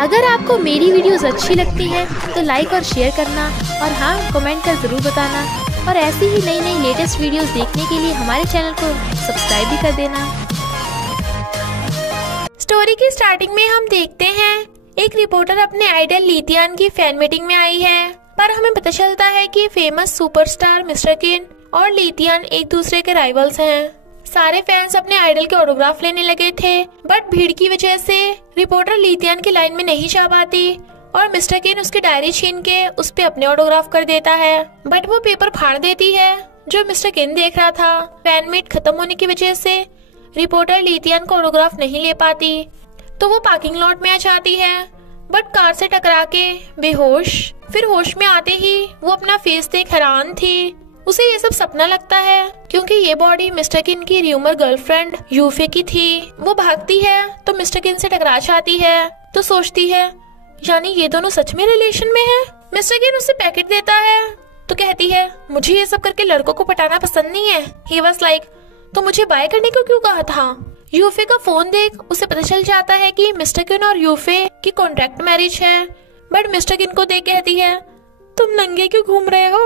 अगर आपको मेरी वीडियोस अच्छी लगती है तो लाइक और शेयर करना, और हाँ, कमेंट कर जरूर बताना। और ऐसी ही नई नई लेटेस्ट वीडियोस देखने के लिए हमारे चैनल को सब्सक्राइब भी कर देना। स्टोरी की स्टार्टिंग में हम देखते हैं एक रिपोर्टर अपने आइडल लीतियान की फैन मीटिंग में आई है, पर हमें पता चलता है कि फेमस सुपरस्टार मिस्टर किन और लीतियान एक दूसरे के राइवल्स हैं। सारे फैंस अपने आइडल के ऑटोग्राफ लेने लगे थे, बट भीड़ की वजह से रिपोर्टर लीतियान की लाइन में नहीं जा पाती और मिस्टर किन उसकी डायरी छीन के उस पे अपने ऑटोग्राफ कर देता है, बट वो पेपर फाड़ देती है जो मिस्टर किन देख रहा था। फैन मीट खत्म होने की वजह से रिपोर्टर लीतियान को ऑटोग्राफ नहीं ले पाती, तो वो पार्किंग लॉट में आ जाती है, बट कार से टकरा के बेहोश। फिर होश में आते ही वो अपना फेस देख हैरान थी। उसे ये सब सपना लगता है क्योंकि ये बॉडी मिस्टर किन की र्यूमर गर्लफ्रेंड यूफे की थी। वो भागती है तो मिस्टर किन से टकरा जाती है, तो सोचती है यानी ये दोनों सच में रिलेशन में हैं। मिस्टर किन उसे पैकेट देता है तो कहती है मुझे ये सब करके लड़कों को पटाना पसंद नहीं है। ही वाज लाइक, तो मुझे बाय करने को क्यों कहा था। यूफे का फोन देख उसे पता चल जाता है कि मिस्टर किन और यूफे की कॉन्ट्रैक्ट मैरिज है, बट मिस्टर किन को देख कहती है तुम नंगे क्यों घूम रहे हो,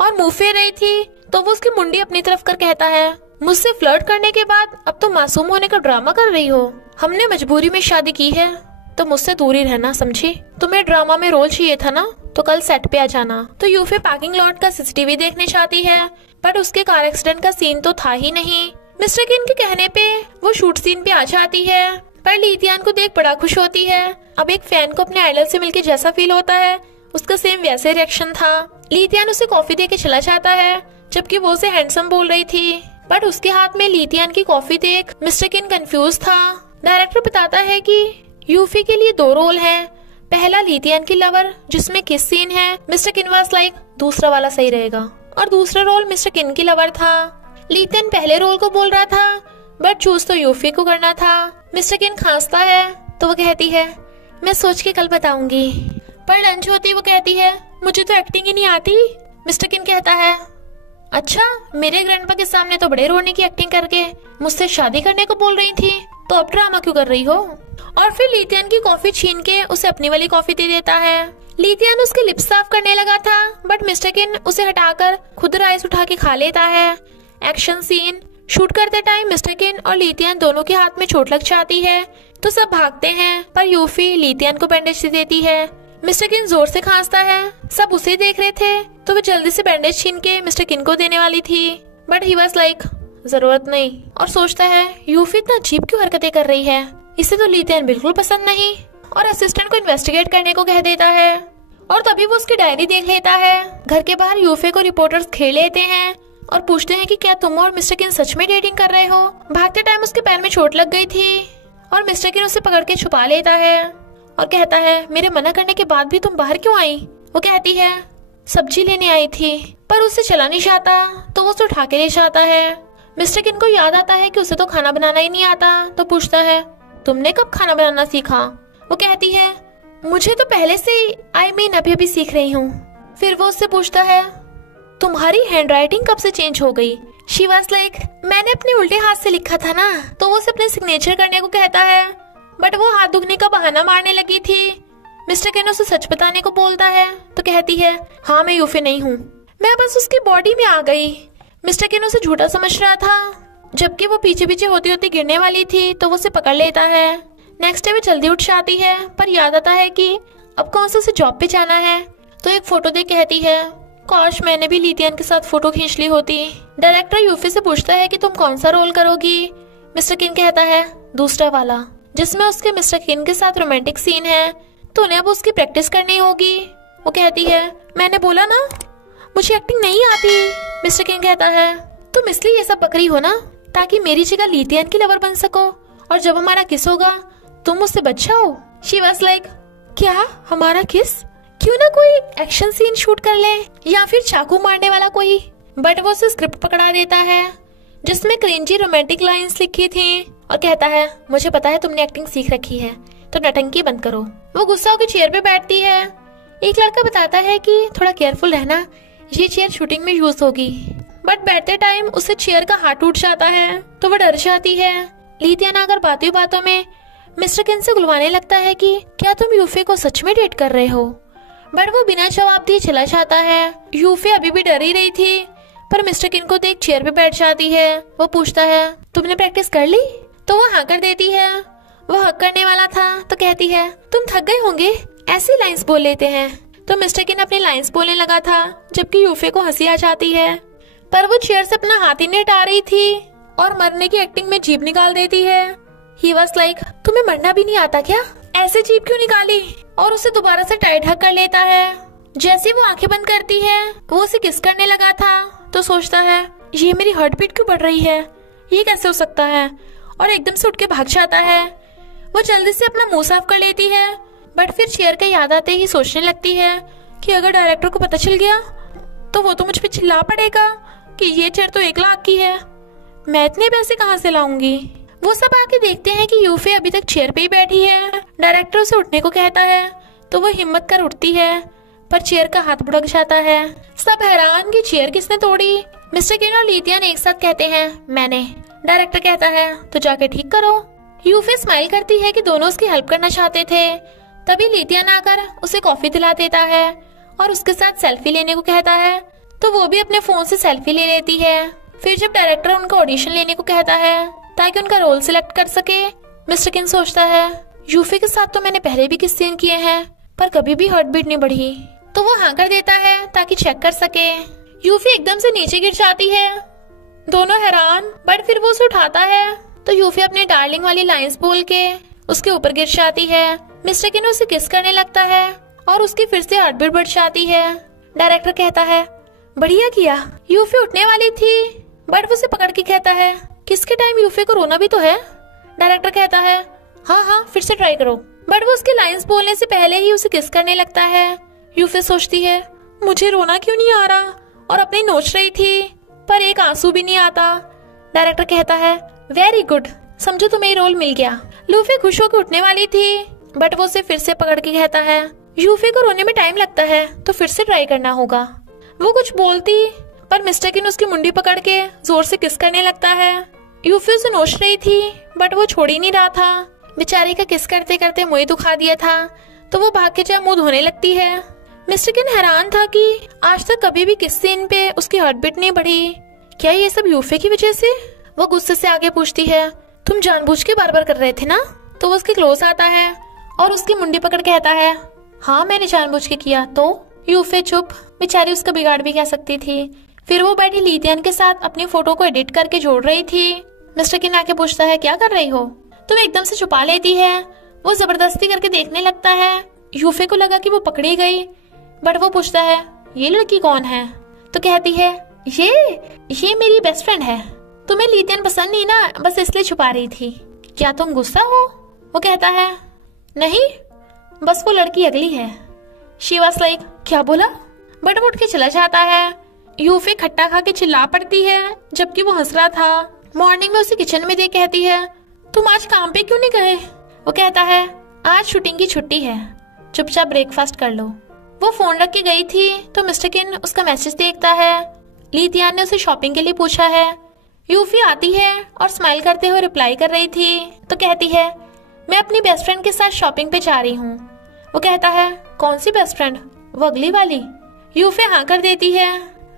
और मुंह फेर रही थी तो वो उसकी मुंडी अपनी तरफ कर कहता है मुझसे फ्लर्ट करने के बाद अब तो मासूम होने का ड्रामा कर रही हो। हमने मजबूरी में शादी की है तो मुझसे दूर ही रहना, समझी। तुम्हें ड्रामा में रोल चाहिए था ना, तो कल सेट पे आ जाना। तो यूफे पार्किंग लॉट का सीसीटीवी देखने चाहती है, पर उसके कार एक्सीडेंट का सीन तो था ही नहीं। मिस्टर किन के कहने पे वो शूट सीन पे आ जाती है, पर लीतियान को देख बड़ा खुश होती है। अब एक फैन को अपने आइडल से मिलके जैसा फील होता है उसका सेम वैसे रिएक्शन था। लीतियान उसे कॉफी देके चला जाता है, जबकि वो उसे हैंडसम बोल रही थी, बट उसके हाथ में लीतियान की कॉफी देख मिस्टर किन कंफ्यूज था। डायरेक्टर बताता है कि यूफी के लिए 2 रोल हैं। पहला लीतियान की लवर जिसमें किस सीन है, मिस्टर किन वाज लाइक दूसरा वाला सही रहेगा, और दूसरा रोल मिस्टर किन की लवर था। लीतियान पहले रोल को बोल रहा था, बट चूज तो यूफी को करना था। मिस्टर किन खांसता है तो वो कहती है मैं सोच के कल बताऊंगी, पर लंच होती वो कहती है मुझे तो एक्टिंग ही नहीं आती। मिस्टर किन कहता है अच्छा, मेरे ग्रैंडपा के सामने तो बड़े रोने की एक्टिंग करके मुझसे शादी करने को बोल रही थी, तो अब ड्रामा क्यों कर रही हो। और फिर लीतियान की कॉफी छीन के उसे अपनी वाली कॉफी दे देता है। लीतियान उसके लिप्स साफ करने लगा था, बट मिस्टर किन उसे हटाकर खुद राइस उठा के खा लेता है। एक्शन सीन शूट करते टाइम मिस्टर किन और लीतियान दोनों के हाथ में चोट लग जाती है, तो सब भागते हैं, पर यूफी लीतियान को बैंडेज दे देती है। मिस्टर किन जोर से खांसता है, सब उसे देख रहे थे, तो वो जल्दी से बैंडेज छीन के मिस्टर किन को देने वाली थी, बट ही वाज लाइक जरूरत नहीं, और सोचता है यूफी इतना अजीब क्यों हरकतें कर रही है, इसे तो लीतियान बिल्कुल पसंद नहीं, और असिस्टेंट को इन्वेस्टिगेट करने को कह देता है। और तभी वो उसकी डायरी देख लेता है। घर के बाहर यूफे को रिपोर्टर्स घेर लेते हैं और पूछते हैं कि क्या तुम और मिस्टर किन सच में डेटिंग कर रहे हो। भागते टाइम उसके पैर में चोट लग गई थी, और मिस्टर किन उसे पकड़ के छुपा लेता है और कहता है मेरे मना करने के बाद भी तुम बाहर क्यों आई। वो कहती है सब्जी लेने आई थी, पर उससे चला नहीं जाता, तो वो उसे उठा के ले जाता है। मिस्टर किन को याद आता है कि उसे तो खाना बनाना ही नहीं आता, तो पूछता है तुमने कब खाना बनाना सीखा। वो कहती है मुझे तो पहले से अभी अभी सीख रही हूँ। फिर वो उससे पूछता है तुम्हारी हैंडराइटिंग कब से चेंज हो गई। शी वाज लाइक मैंने अपने उल्टे हाथ से लिखा था ना, तो वो उसे अपने सिग्नेचर करने को कहता है, बट वो हाथ दुखने का बहाना मारने लगी थी। मिस्टर किन उसे सच बताने को बोलता है, तो कहती है हाँ मैं यूफे नहीं हूँ, मैं बस उसकी बॉडी में आ गई। मिस्टर किन उसे झूठा समझ रहा था, जबकि वो पीछे पीछे होती होती गिरने वाली थी, तो वो उसे पकड़ लेता है। नेक्स्ट डे वो जल्दी उठ जाती है, पर याद आता है कि अब कौन से उसे जॉब पे जाना है, तो एक फोटो देख कहती है काश मैंने भी लीतियान के साथ फोटो खींच ली होती। डायरेक्टर यूफे से पूछता है कि तुम कौन सा रोल करोगी। मिस्टर किन कहता है दूसरा वाला, जिसमें उसके मिस्टर किन के साथ रोमांटिक सीन है, तो उन्हें अब उसकी प्रैक्टिस करनी होगी। वो कहती है मैंने बोला ना मुझे एक्टिंग नहीं आती। मिस्टर किन कहता है तुम इसलिए ये सब बकरी हो ना, ताकि मेरी जगह लीतियान की लवर बन सको, और जब हमारा किस होगा तुम मुझसे बच जाओ। शी वाज लाइक क्या हमारा किस, क्यों ना कोई एक्शन सीन शूट कर ले, या फिर चाकू मारने वाला कोई। बट वो उसे स्क्रिप्ट पकड़ा देता है जिसमें क्रिंजी रोमांटिक लाइंस लिखी थी, और कहता है मुझे पता है तुमने एक्टिंग सीख रखी है, तो नटंकी बंद करो। वो गुस्सा होकर चेयर पे बैठती है। एक लड़का बताता है कि थोड़ा केयरफुल रहना, ये चेयर शूटिंग में यूज होगी, बट बैठते टाइम उसे चेयर का हाथ टूट जाता है, तो वो डर जाती है। लीतियान आकर बातों बातों में मिस्टर किन से गुलवाने लगता है कि क्या तुम यूफे को सच में डेट कर रहे हो, बट वो बिना जवाब दिए चला जाता है। यूफे अभी भी डर ही रही थी, पर मिस्टर किन को देख चेयर पे बैठ जाती है। वो पूछता है, तुमने प्रैक्टिस कर ली? तो वो हाँ कर देती है। वो हक करने वाला था तो कहती है, तुम थक गए होंगे, ऐसी लाइंस बोल लेते हैं। तो मिस्टर किन अपनी लाइंस बोलने लगा था, जबकि यूफे को हंसी आ जाती है, पर वो चेयर से अपना हाथ ही नहीं हटा रही थी और मरने की एक्टिंग में जीभ निकाल देती है। ही वाज लाइक, तुम्हें मरना भी नहीं आता क्या? ऐसे जीभ क्यों निकाली? और उसे दोबारा से टाइट हक कर लेता है। जैसे वो आंखें बंद करती है, वो उसे किस करने लगा था तो सोचता है, ये मेरी हार्ट बीट क्यों बढ़ रही है, ये कैसे हो सकता है? और एकदम से उठ के भाग जाता है। वो जल्दी से अपना मुंह साफ कर लेती है, बट फिर चेयर का याद आते ही सोचने लगती है कि अगर डायरेक्टर को पता चल गया तो वो तो मुझ पे चिल्ला पड़ेगा कि ये चेयर तो 1 लाख की है, मैं इतने पैसे कहाँ से लाऊंगी। वो सब आके देखते हैं कि यूफे अभी तक चेयर पे ही बैठी है। डायरेक्टर उसे उठने को कहता है तो वो हिम्मत कर उठती है, पर चेयर का हाथ बुड़क जाता है। सब हैरान कि चेयर किसने तोड़ी। मिस्टर किन और लीतियान एक साथ कहते हैं, मैंने। डायरेक्टर कहता है, तो जाके ठीक करो। यूफे स्माइल करती है कि दोनों उसकी हेल्प करना चाहते थे। तभी लीतियान आकर उसे कॉफी दिला देता है और उसके साथ सेल्फी लेने को कहता है, तो वो भी अपने फोन से सेल्फी ले लेती है। फिर जब डायरेक्टर उनका ऑडिशन लेने को कहता है ताकि उनका रोल सिलेक्ट कर सके, मिस्टर किन सोचता है, यूफे के साथ तो मैंने पहले भी किस सीन किए हैं, पर कभी भी हार्ट बीट नहीं बढ़ी। तो वो हाँ कर देता है ताकि चेक कर सके। यूफे एकदम से नीचे गिर जाती है, दोनों हैरान, बट फिर वो उसे उठाता है तो यूफे अपने डार्लिंग वाली लाइंस बोल के उसके ऊपर गिर जाती है। मिस्टर किन उसे किस करने लगता है और उसकी फिर से हार्ट बीट बढ़ जाती है। डायरेक्टर कहता है, बढ़िया किया। यूफे उठने वाली थी, बट वो उसे पकड़ के कहता है, किसके टाइम यूफे को रोना भी तो है। डायरेक्टर कहता है, हाँ फिर से ट्राई करो, बट वो उसके लाइंस बोलने से पहले ही उसे किस करने लगता है। यूफे सोचती है, मुझे रोना क्यों नहीं आ रहा, और अपनी नोच रही थी पर एक आंसू भी नहीं आता। डायरेक्टर कहता है, वेरी गुड, समझो तुम्हें रोल मिल गया। यूफे खुश होकर उठने वाली थी, बट वो उसे फिर से पकड़ के कहता है, यूफे को रोने में टाइम लगता है तो फिर से ट्राई करना होगा। वो कुछ बोलती, पर मिस्टर किन उसकी मुंडी पकड़ के जोर से किस करने लगता है। यूफे उसे नोच रही थी, बट वो छोड़ ही नहीं रहा था। बेचारी का किस करते करते मुंह दुखा दिया था, तो वो भाग के जा मुंह धोने लगती है। मिस्टर किन हैरान था कि आज तक कभी भी किस सीन पे उसकी हार्ट बीट नहीं बढ़ी। क्या ये सब यूफे की वजह से? वो गुस्से से आगे पूछती है, तुम जानबूझ के बार बार कर रहे थे ना? तो वो उसके क्लोज आता है और उसकी मुंडी पकड़ कहता है, हाँ मैंने जानबूझ के किया। तो यूफे चुप, बेचारी उसका बिगाड़ भी क्या सकती थी। फिर वो बैठी लीतियान के साथ अपनी फोटो को एडिट करके जोड़ रही थी। मिस्टर किन आके पूछता है, क्या कर रही हो? तो वो एकदम से छुपा लेती है। वो जबरदस्ती करके देखने लगता है। यूफे को लगा कि वो पकड़ी गई, बट वो पूछता है, ये लड़की कौन है? तो कहती है, ये मेरी बेस्ट फ्रेंड है, तुम्हें लीतियान पसंद नहीं ना, बस इसलिए छुपा रही थी। क्या तुम गुस्सा हो? वो कहता है, नहीं, बस वो लड़की अगली है। शी वाज लाइक, क्या बोला? बट वो उठ के चला जाता है। यूफे खट्टा खा के चिल्ला पड़ती है, जबकि वो हंस रहा था। मॉर्निंग में उसे किचन में देख कहती है, तुम आज काम पे क्यों नहीं गए? वो कहता है, आज शूटिंग की छुट्टी है, चुपचाप ब्रेकफास्ट कर लो। वो फोन रख के गई थी तो मिस्टर किन उसका मैसेज देखता है। लीतियान ने उसे शॉपिंग के लिए पूछा है। यूफी आती है और स्माइल करते हुए रिप्लाई कर रही थी, तो कहती है, मैं अपनी बेस्ट फ्रेंड के साथ शॉपिंग पे जा रही हूँ। वो कहता है, कौन सी बेस्ट फ्रेंड? वो अगली वाली। यूफे हाँ कर देती है।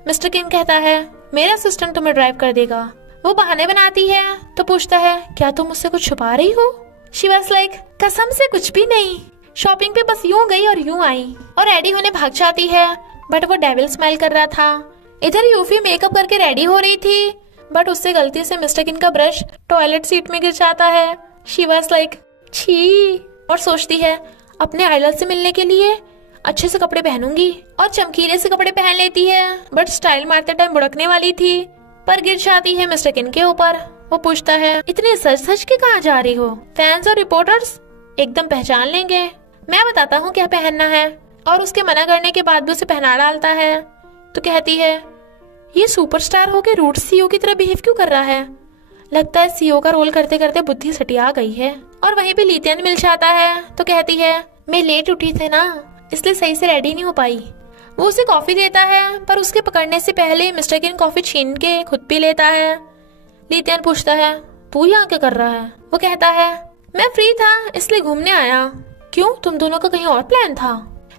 मिस्टर किन कहता है, मेरा असिस्टेंट तुम्हें ड्राइव कर देगा। वो बहाने बनाती है तो पूछता है, क्या तुम मुझसे कुछ छुपा रही हो? शी वाज लाइक, कसम से कुछ भी नहीं, शॉपिंग पे बस यूं गई और यूं आई, और रेडी होने भाग जाती है। बट वो डेविल स्माइल कर रहा था। इधर यूफी मेकअप करके रेडी हो रही थी, बट उससे गलती से मिस्टर किन का ब्रश टॉयलेट सीट में गिर जाता है। शी वाज लाइक, छी, और सोचती है, अपने आइडल से मिलने के लिए अच्छे से कपड़े पहनूंगी, और चमकीले से कपड़े पहन लेती है। बट स्टाइल मारते टाइम बुड़कने वाली थी, पर गिर जाती है मिस्टर किन के ऊपर। वो पूछता है, इतने सच सच के कहाँ जा रही हो? फैंस और रिपोर्टर्स एकदम पहचान लेंगे, मैं बताता हूँ क्या पहनना है। और उसके मना करने के बाद भी उसे पहना डालता है। तो कहती है, ये सुपरस्टार होके रूट सीईओ की तरह बिहेव क्यों कर रहा है? लगता है सीईओ का रोल करते करते बुद्धि सटिया गई है। और वहीं पे लीतियान मिल जाता है तो कहती है, मैं लेट उठी थी ना, इसलिए सही से रेडी नहीं हो पाई। वो उसे कॉफी देता है, पर उसके पकड़ने से पहले मिस्टर किन कॉफी छीन के खुद पी लेता है। लीतियान पूछता है, तू यहाँ क्या कर रहा है? वो कहता है, मैं फ्री था इसलिए घूमने आया। क्यों, तुम दोनों का कहीं और प्लान था?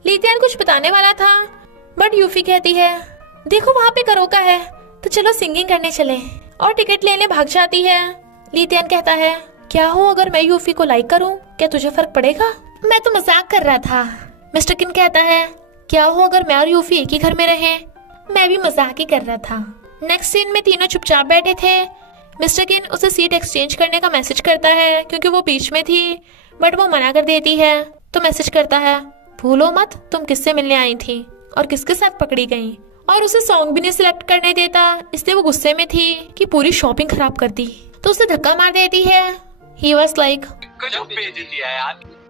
लीतियान कुछ बताने वाला था बट यूफी कहती है देखो वहाँ पे करोका है तो चलो सिंगिंग करने चले, और टिकट लेने भाग जाती है। लीतियान कहता है क्या हो अगर मैं यूफी को लाइक करूं, क्या तुझे फर्क पड़ेगा? मैं तो मजाक कर रहा था। मिस्टर किन कहता है क्या हो अगर मैं और यूफी एक ही घर में रहें? मैं भी मजाक ही कर रहा था। नेक्स्ट सीन में तीनों चुपचाप बैठे थे। मिस्टर किन उसे सीट एक्सचेंज करने का मैसेज करता है क्योंकि वो बीच में थी, बट वो मना कर देती है। तो मैसेज करता है भूलो मत तुम किससे मिलने आई थी और किसके साथ पकड़ी गई, और उसे सॉन्ग भी नहीं सिलेक्ट करने देता, इसलिए वो गुस्से में थी कि पूरी शॉपिंग खराब कर दी। तो उसे धक्का मार देती है। He was like,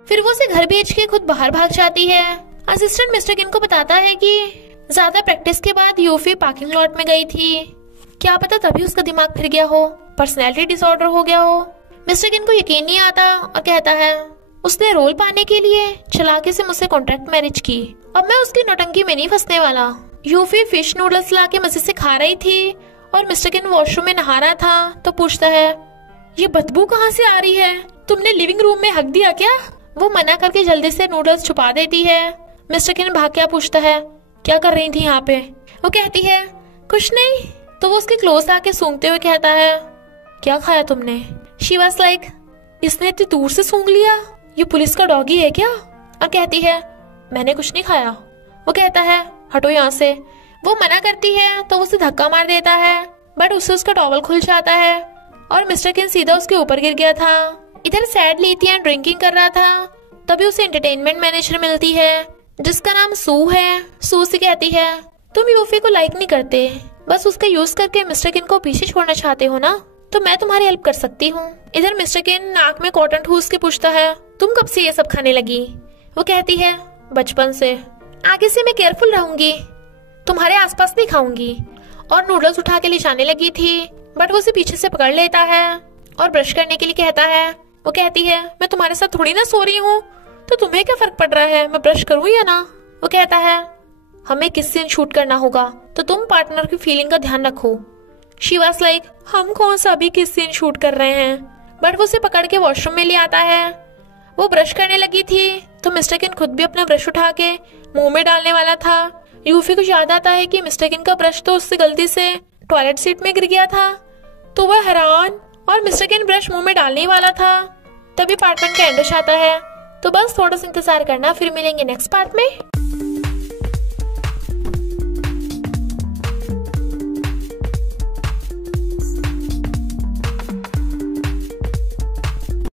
फिर वो उसे घर भेज के खुद बाहर भाग जाती है। असिस्टेंट मिस्टर किन को बताता है कि ज्यादा प्रैक्टिस के बाद यूफी पार्किंग लॉट में गई थी, क्या पता तभी उसका दिमाग फिर गया हो, पर्सनैलिटी डिसऑर्डर हो गया हो। मिस्टर किन को यकीन नहीं आता और कहता है उसने रोल पाने के लिए चालाकी से मुझसे कॉन्ट्रैक्ट मैरिज की, अब मैं उसकी नौटंकी में नहीं फंसने वाला। यूफी फिश नूडल्स ला के मजे से खा रही थी और मिस्टर किन वॉशरूम में नहा रहा था तो पूछता है ये बदबू कहाँ से आ रही है, तुमने लिविंग रूम में हक दिया क्या? वो मना करके जल्दी से नूडल्स छुपा देती है। मिस्टर किन भाग के पूछता है क्या कर रही थी यहाँ पे? वो कहती है कुछ नहीं। तो वो उसके क्लोज आके सूंघते हुए कहता है क्या खाया तुमने? शी वाज लाइक इसने इतनी दूर से सूंघ लिया, ये पुलिस का डॉगी है क्या? और कहती है मैंने कुछ नहीं खाया। वो कहता है हटो यहाँ से। वो मना करती है तो उसे धक्का मार देता है, बट उससे उसका टॉवल खुल जाता है और मिस्टर किन सीधा उसके ऊपर गिर गया था। इधर सैड लीतियान ड्रिंकिंग कर रहा था, तभी उसे एंटरटेनमेंट मैनेजर मिलती है जिसका नाम सू है। सू से कहती है तुम यूफी को लाइक नहीं करते, बस उसका यूज करके मिस्टर किन को पीछे छोड़ना चाहते हो ना, तो मैं तुम्हारी हेल्प कर सकती हूँ। इधर मिस्टर किन नाक में कॉटन ठूस के पूछता है तुम कब से ये सब खाने लगी? वो कहती है बचपन से, आगे से मैं केयरफुल रहूंगी, तुम्हारे आसपास नहीं खाऊंगी। और नूडल्स उठा के ले जाने लगी थी, बट वो उसे पीछे से पकड़ लेता है और ब्रश करने के लिए कहता है। वो कहती है मैं तुम्हारे साथ थोड़ी ना सो रही हूँ, तो तुम्हें क्या फर्क पड़ रहा है, मैं ब्रश करूँ या ना? वो कहता है हमें किस सीन शूट करना होगा तो तुम पार्टनर की फीलिंग का ध्यान रखो। शी वाज लाइक हम कौन सा अभी किस सीन शूट कर रहे हैं, बट वो उसे पकड़ के वॉशरूम में ले आता है। वो ब्रश करने लगी थी तो मिस्टर किन खुद भी अपना ब्रश उठा के मुंह में डालने वाला था। यूफी को याद आता है कि मिस्टर किन का ब्रश तो उससे गलती से टॉयलेट सीट में गिर गया था, तो वह हैरान और मिस्टर किन ब्रश मुंह में डालने वाला था। तभी पार्ट 1 का एंड आता है। तो बस थोड़ा सा इंतजार करना, फिर मिलेंगे नेक्स्ट पार्ट में।